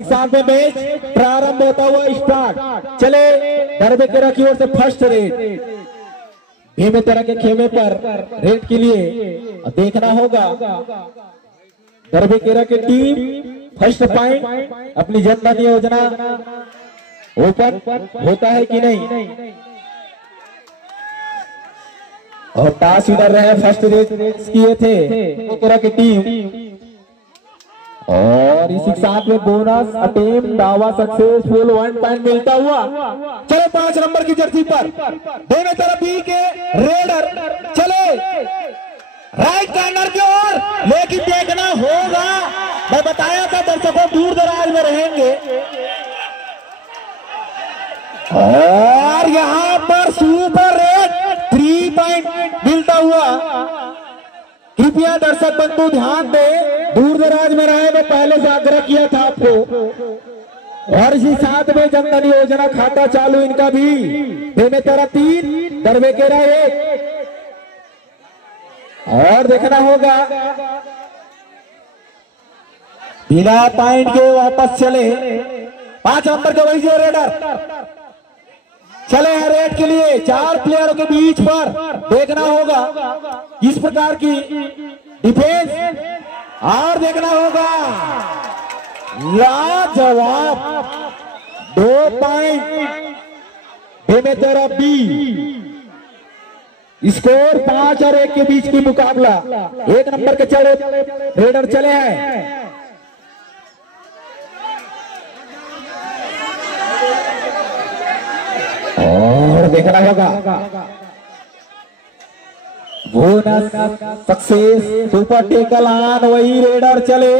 साथ में मैच प्रारंभ होता हुआ स्टार्ट। चले दरबेकेरा की ओर से फर्स्ट रेड भीमे तरह के खेमे पर रेड के लिए देखना होगा दरबेकेरा की टीम फर्स्ट पॉइंट अपनी जनधन योजना ओपन होता है कि नहीं। और टास विनर रहे फर्स्ट रेड किए थे दरबेकेरा की टीम और इसी के साथ में बोनस अटेम्प्ट दावा सक्सेसफुल 1 पॉइंट मिलता हुआ। चले 5 नंबर की जर्सी पर दोनों तरफ बी के रेडर चले राइट कॉर्नर की ओर, लेकिन देखना होगा, मैं बताया था दर्शकों दूर दराज में रहेंगे और यहां पर सुपर रेड 3 पॉइंट मिलता हुआ। कृपया दर्शक बंधु ध्यान दे, दूर दराज में रहे, मैं पहले से आग्रह किया था आपको। और इसी साथ में जनधन योजना खाता चालू इनका भी भीमे तरह 3 दरबेकेरा 1 और देखना होगा बिना पॉइंट के वापस चले 5 नंबर के वही रेडर चले हैं रेड के लिए 4 प्लेयरों के बीच पर। देखना होगा किस प्रकार की डिफेंस और देखना होगा लाजवाब 2 पॉइंट भीमे तरह बी। स्कोर 5 और 1 के बीच की मुकाबला। 1 नंबर के चले रेडर चले हैं और देखना होगा bonus success super tackle on. वही रेडर चले,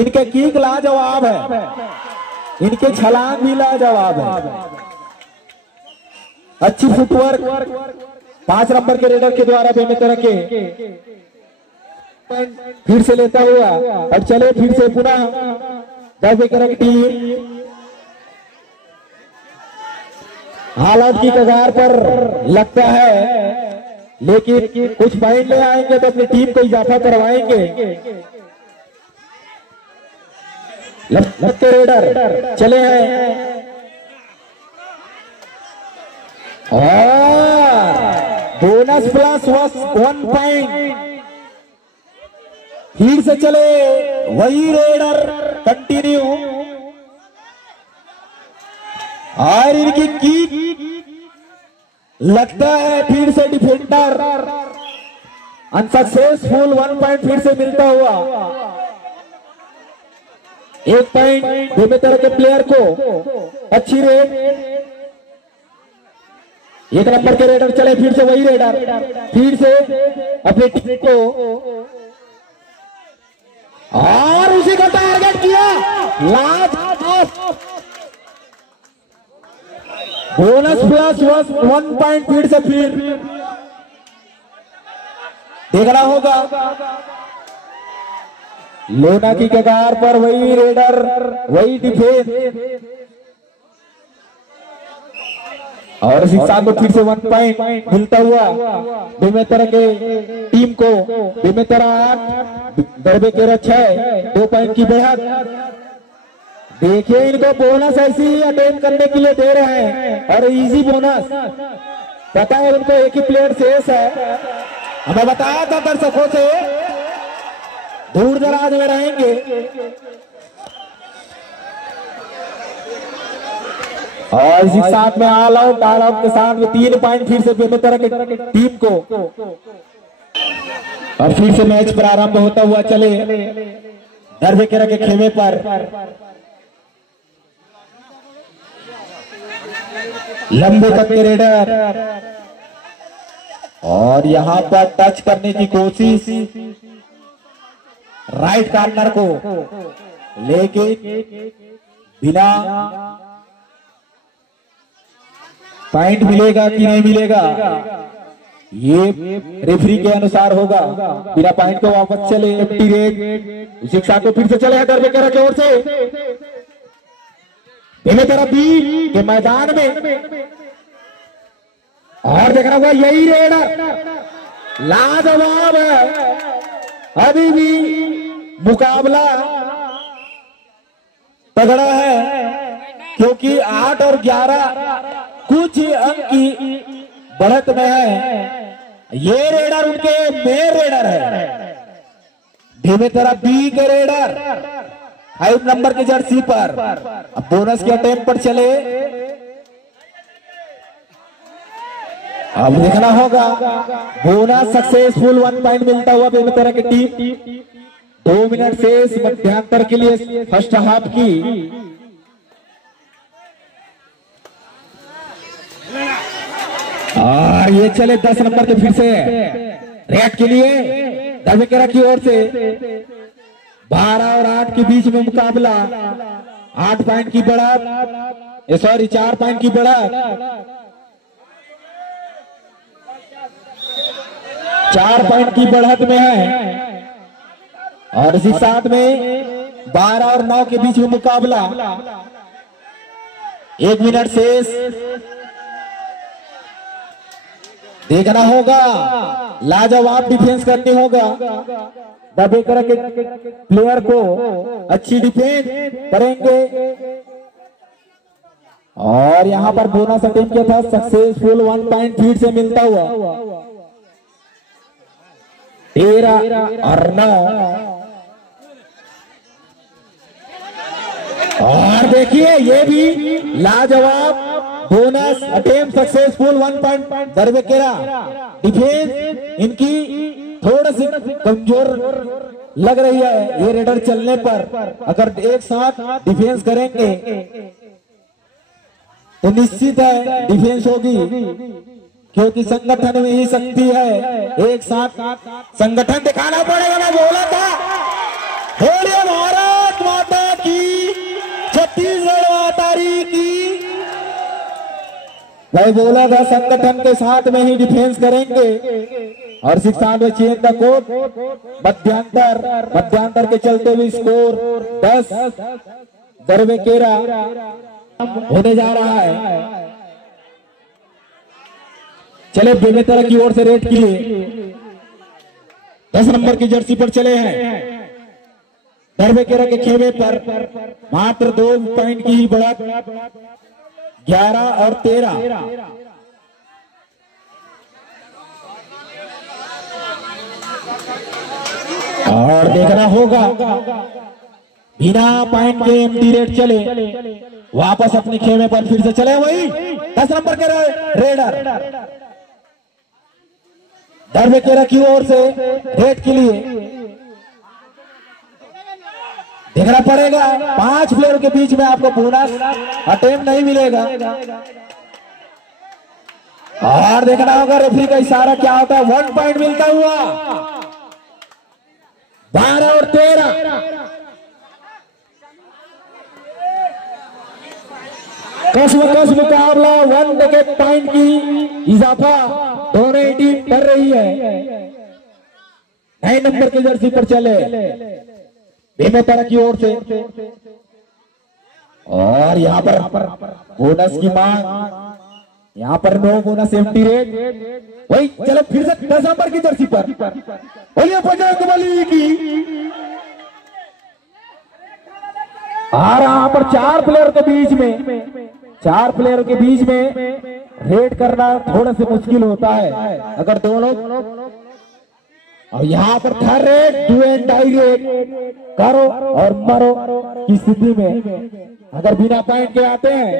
इनके किक लाजवाब है, इनके छलांग भी लाजवाब है, अच्छी फुटवर्क 5 नंबर के रेडर के द्वारा भीमे तरह के फिर से लेता हुआ और चले फिर से पुनः दरबेकेरा की टीम हालात की कगार पर लगता है, लेकिन कुछ पॉइंट ले आएंगे तो अपनी टीम को इजाफा करवाएंगे। लगते रेडर चले हैं और बोनस प्लस 1 पॉइंट फिर से चले वही रेडर कंटिन्यू और इनकी की लगता है फिर से डिफेंडर अनसक्सेसफुल 1 पॉइंट फिर से मिलता हुआ। 1 पॉइंट भीमे तरह के प्लेयर को अच्छी रेड। 1 नंबर के रेडर चले फिर से वही रेडर फिर से अपनी टीम को और उसी को टारगेट किया। लास्ट बोनस प्लस 1 पॉइंट फिर से फिर देखना होगा लोना की कगार पर वही रेडर वही डिफेंस और इसी साथ में फिर से 1 पॉइंट मिलता हुआ भीमे तरह के टीम को। भीमे तरह 8 दरबेकेरा 6 2 पॉइंट की बेहद। देखिए इनको बोनस ऐसी अटेम्प्ट करने के लिए दे रहे हैं और इजी बोनस। पता है उनको एक ही प्लेयर शेष है, हमें बताया था दर्शकों से दूर दराज में रहेंगे और इसी साथ में ऑल आउट के साथ में 3 पॉइंट फिर से भीमे तरह की टीम को और फिर से मैच प्रारंभ होता हुआ। चले दरबेकेरा के खेमे पर लंबे तक के रेडर और यहां पर टच करने की कोशिश राइट कॉर्नर को, लेकिन बिना पॉइंट मिलेगा कि नहीं मिलेगा ये रेफरी के अनुसार होगा। बिना पॉइंट को वापस चले एम्प्टी रेड। उसी के साथ फिर से चले हैं दरबेकेरा की ओर से भीमे तरह बी के मैदान में और देखना होगा यही रेडर लाजवाब है। अभी भी मुकाबला तगड़ा है, क्योंकि 8 और 11 कुछ अंक की बढ़त में है। ये रेडर उनके मेन रेडर है, धीमे तरह बी के रेडर 5 नंबर की जर्सी पर। अब बोनस के अटेम्प्ट पर चले, अब देखना होगा बोनस सक्सेसफुल 1 पॉइंट मिलता हुआ बेमेतरा की टीम। 2 मिनट शेष मध्यांतर के लिए फर्स्ट हाफ की। और ये चले 10 नंबर के फिर से रेड के लिए दरबेकेरा की ओर से। 12 और 8 के बीच में मुकाबला। 8 पॉइंट की बढ़त, सॉरी 4 पॉइंट की बढ़त, 4 पॉइंट की बढ़त में है। और इसी साथ में 12 और 9 के बीच में मुकाबला। 1 मिनट शेष, देखना होगा, लाजवाब डिफेंस करनी होगा। दरबेकेरा के प्लेयर को अच्छी डिफेंस करेंगे। और यहां पर बोनस अटेम्प्ट किया था, सक्सेसफुल 1 पॉइंट फीड से मिलता हुआ। 13 और 9। और देखिए ये भी laजवाब बोनस अटेम्प्ट सक्सेसफुल 1 पॉइंट। दरबेकेरा डिफेंस इनकी थोड़ी सी कमजोर लग रही है। ये रेडर चलने पर अगर एक साथ डिफेंस करेंगे तो निश्चित है डिफेंस होगी, क्योंकि संगठन में ही शक्ति है। एक साथ संगठन दिखाना पड़ेगा। मैं बोला था बोलिए भारत माता की, छत्तीसगढ़ मातारी की। मैं बोला था संगठन के साथ में ही डिफेंस करेंगे। और 96 चेंज द कोड। मध्यांतर के चलते हुए स्कोर 10 दरबेकेरा होने जा रहा है। चले बेमेतरा की ओर से रेड के लिए 10 नंबर की जर्सी पर चले हैं। दरबेकेरा के खेमे पर मात्र 2 पॉइंट की ही बढ़त, 11 और 13। और देखना होगा बिना पॉइंट के एम्प्टी रेड चले, वापस अपने खेमे पर फिर से चले। वही 10 नंबर के रेडर दरबेकेरा की ओर से रेड के लिए देखना पड़ेगा। 5 प्लेयर के बीच में आपको बोनस अटेम्प्ट नहीं मिलेगा। और देखना होगा रेफरी का इशारा क्या होता है। 1 पॉइंट मिलता हुआ 12 और 13। कस मुकाबला 1 पॉइंट की इजाफा दोनों टीम कर रही है। 9 नंबर की जर्सी पर चले बेमेतरा की ओर से। और यहाँ पर बोनस की मांग, यहाँ पर नो बोनस एम्प्टी रेड। वही चलो फिर से 10 नंबर की जर्सी पर बोलिए बजरंगबली की। और यहाँ पर 4 प्लेयर के बीच में रेड करना थोड़ा सा मुश्किल होता है अगर दोनों। और यहाँ पर third raid, do and die raid, करो और मरो की स्थिति में अगर बिना पॉइंट के आते हैं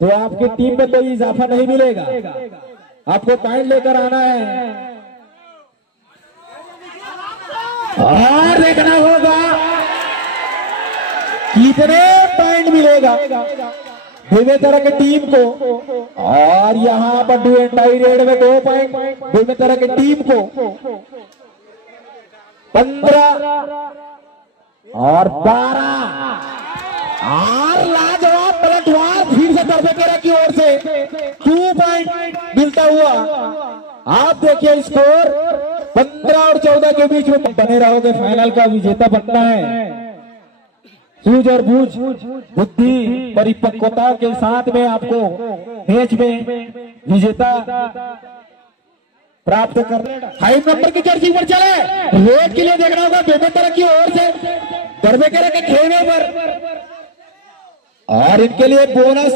तो आपकी टीम में कोई इजाफा नहीं मिलेगा। आपको पॉइंट लेकर आना है। और देखना होगा कितने पॉइंट मिलेगा बेमेतरा की टीम को। और यहाँ पर डू एंड डाई रेड में 2 पॉइंट बेमेतरा की टीम को। 15 और 12। और लाजवाब पलटवार फिर से दरबेकेरा की ओर से 2 पॉइंट मिलता हुआ। आप देखिए स्कोर 15 और 14 के बीच में बने रहोगे। फाइनल का विजेता बनना है। सूझ और बूझ, बुद्धि, परिपक्वता के साथ में आपको मैच में विजेता प्राप्त कर। 5 नंबर की जर्सी पर चले रेड के लिए देखना होगा बेमेतरा की ओर से दरबेकेरा के खेमे पर, और इनके लिए बोनस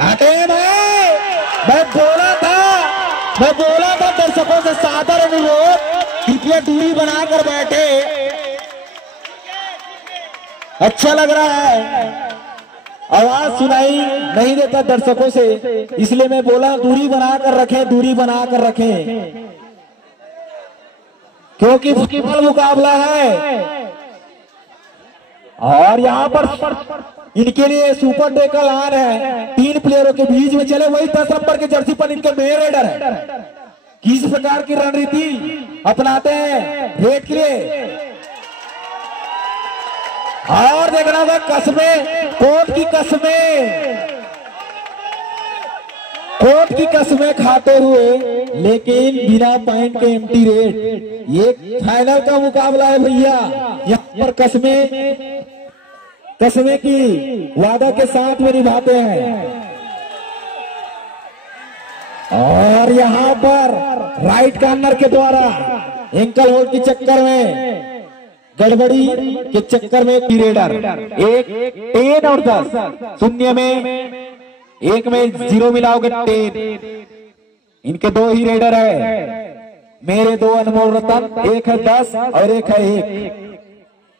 आते हैं भाई। मैं बोला था दर्शकों से सादर अनुरोध, कृपया दूरी बनाकर बैठे। अच्छा लग रहा है, आवाज सुनाई नहीं देता दर्शकों से, इसलिए मैं बोला दूरी बनाकर रखें, दूरी बनाकर रखें, क्योंकि फुटबॉल मुकाबला है। और यहाँ पर इनके लिए सुपर टैकल ऑन है, 3 प्लेयरों के बीच में चले, वही 10 नंबर के जर्सी पर इनके मेन रेडर है। किस प्रकार की रणनीति अपनाते हैं रेड के लिए, और देखना होगा कसमें, कोर्ट की कसमें खाते हुए, लेकिन बिना पॉइंट के एम्प्टी रेड। ये फाइनल का मुकाबला है भैया, यहाँ पर कसमें की वादा के साथ में निभाते हैं। और यहाँ पर राइट कॉर्नर के द्वारा एंकल होल्ड के चक्कर में, गड़बड़ी के चक्कर में रेडर 10 और 10 शून्य में, 1 में 0 मिलाओगे 10। इनके 2 ही रेडर है, मेरे 2 अनमोल रतन, एक है 10 और एक है 1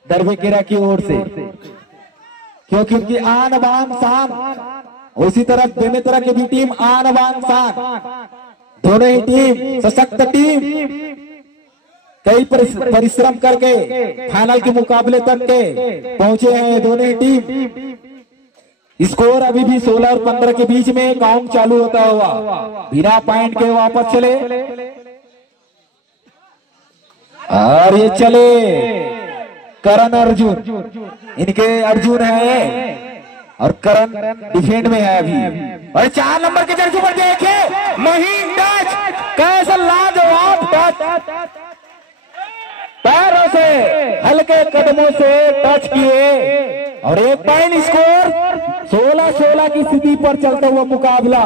दरबेकेरा की ओर से, क्योंकि उनकी आन बान शान। उसी तरह बेमेतरा की भी टीम आन बान शान, दोनों ही टीम सशक्त टीम, कई परिश्रम करके फाइनल के मुकाबले तक के पहुंचे हैं दोनों ही टीम। स्कोर अभी भी 16 और 15 के बीच में काउंट चालू होता हुआ, बिना पॉइंट के वापस चले, और ये चले करण अर्जुन, इनके अर्जुन है और करण डिफेंड में है अभी। और 4 नंबर के जर्सी पर देखे महीन टच, कैसा लाजवाब टच, पैरों से हल्के कदमों से टच किए, और 1 पॉइंट स्कोर, 16-16 की स्थिति पर चलता हुआ मुकाबला।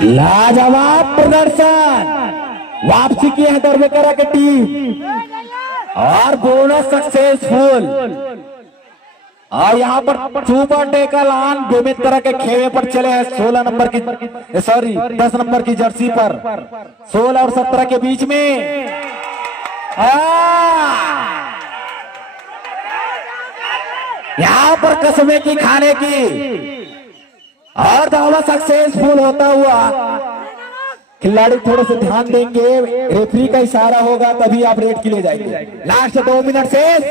लाजवाब प्रदर्शन, वापसी की है दरबेकेरा की टीम, और बोनस सक्सेसफुल। और यहाँ पर सुपर टैकल ऑन बेमेतरा के खेमे पर चले हैं 16 नंबर की, 10 नंबर की जर्सी पर, 16 और 17 के बीच में। यहाँ पर कसमें की खाने की, और दावा सक्सेसफुल होता हुआ। खिलाड़ी थोड़े से ध्यान देंगे, रेफरी का इशारा होगा तभी आप रेड के लिए जाएंगे। लास्ट 2 मिनट शेष,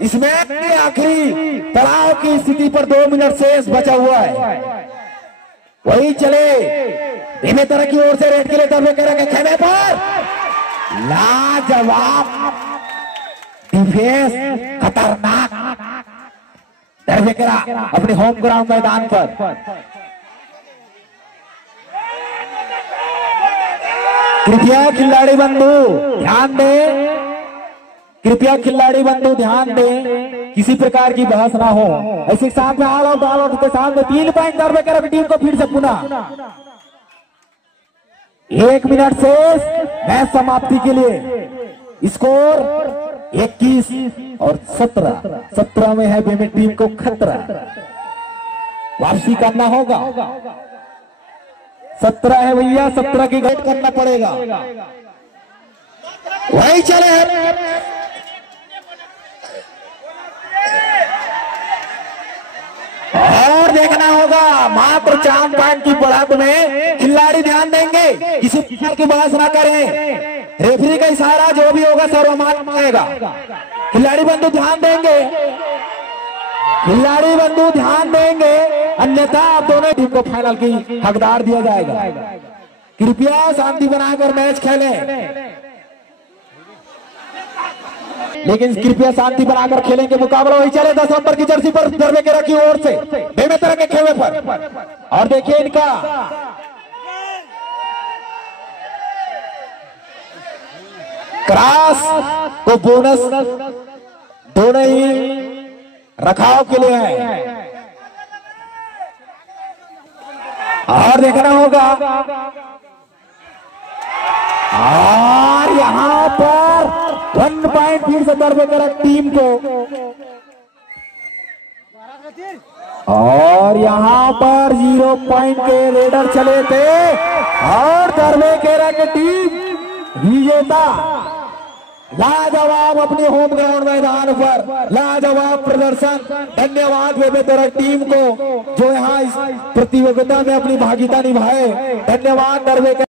इसमें आखिरी पड़ाव की स्थिति पर 2 मिनट शेष बचा हुआ है। वही चले बेमेतरा की ओर से रेड के लिए दरबेकेरा के खेमे पर, लाजवाब डिफेंस, खतरनाक दरबेकेरा अपने होम ग्राउंड मैदान पर। कृपया खिलाड़ी बंधु ध्यान दें, कृपया खिलाड़ी बंधु ध्यान दें, किसी प्रकार की बहस ना हो। ऐसे साथ में ऑल आउट के साथ में 3 पॉइंट दरबेकेरा की टीम को फिर से पुनः 1 मिनट शेष मैच समाप्ति के लिए। स्कोर 21 और 17 में है बेमेत टीम को खतरा, वापसी करना होगा। 17 है भैया, 17 की गेट करना पड़ेगा। वही चले और देखना होगा, मात्र 4 पॉइंट की बढ़त में खिलाड़ी ध्यान देंगे, किसी प्रकार की बहस ना करें। रेफरी का इशारा जो भी होगा सर्वमान्य मानेगा। खिलाड़ी बंधु ध्यान देंगे, खिलाड़ी बंधु ध्यान देंगे, अन्यथा आप दोनों टीम को फाइनल की हकदार दिया जाएगा। कृपया शांति बनाकर मैच खेलें, लेकिन कृपया शांति बनाकर खेलेंगे। मुकाबला वही चले 10 नंबर की जर्सी पर दरबेकेरा की ओर से बेमेतरा के खेमे पर। और देखिए इनका क्रॉस को बोनस दोनों ही रखाव के लिए है। और देखना होगा, और यहाँ पर 1 पॉइंट फिर से दरबेकर टीम को, और यहाँ पर 0 पॉइंट के रेडर चले थे और दरबेकेरा की टीम विजेता। लाजवाब अपने होम ग्राउंड मैदान पर लाजवाब प्रदर्शन। धन्यवाद बेमेतरा टीम को जो यहाँ इस प्रतियोगिता में अपनी भागीदारी निभाए। धन्यवाद दरबेकेरा।